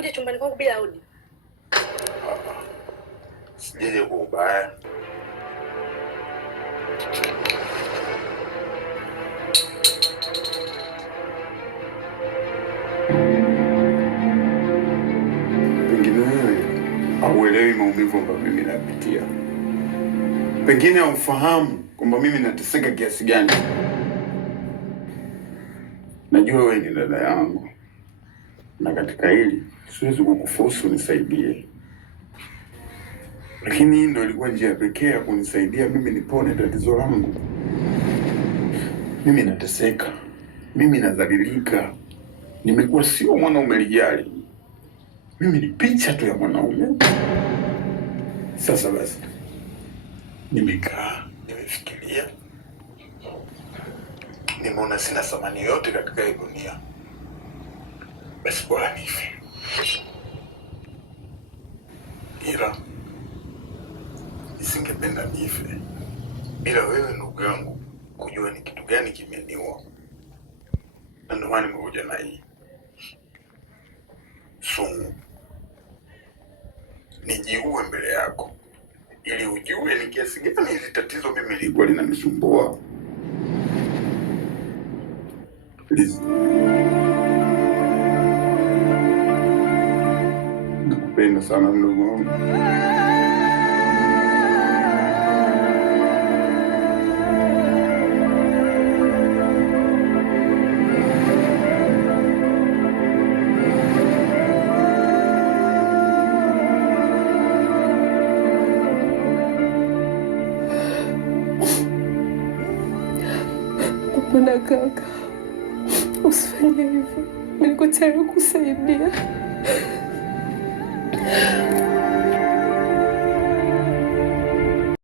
umekuja chumbani kwangu bila hodi? Sijaje kwa ubaya. Pengine wewe hauelewi maumivu ambayo mimi napitia. Pengine haufahamu kwamba mimi nateseka kiasi gani. Najua wewe ni dada yangu, na katika hili siwezi kukuforce unisaidie, lakini hii ndio ilikuwa njia pekee ya kunisaidia mimi nipone tatizo langu. Mimi nateseka, mimi nadhalilika, nimekuwa sio mwanaume lijali, mimi ni picha tu ya mwanaume. Sasa basi, nimekaa nimefikiria, nimeona sina thamani yote katika hii dunia, basi bora nife. Ila nisingependa nife bila wewe ndugu yangu kujua ni kitu gani kimeniua, na ndio maana nimekuja na hii sumu nijiue mbele yako, ili ujue ni kiasi gani hili tatizo mimi lilikuwa linanisumbua. Please. Nakupenda sana mdogo wangu. Hapana kaka, usifanye hivyo. Niko tayari kusaidia.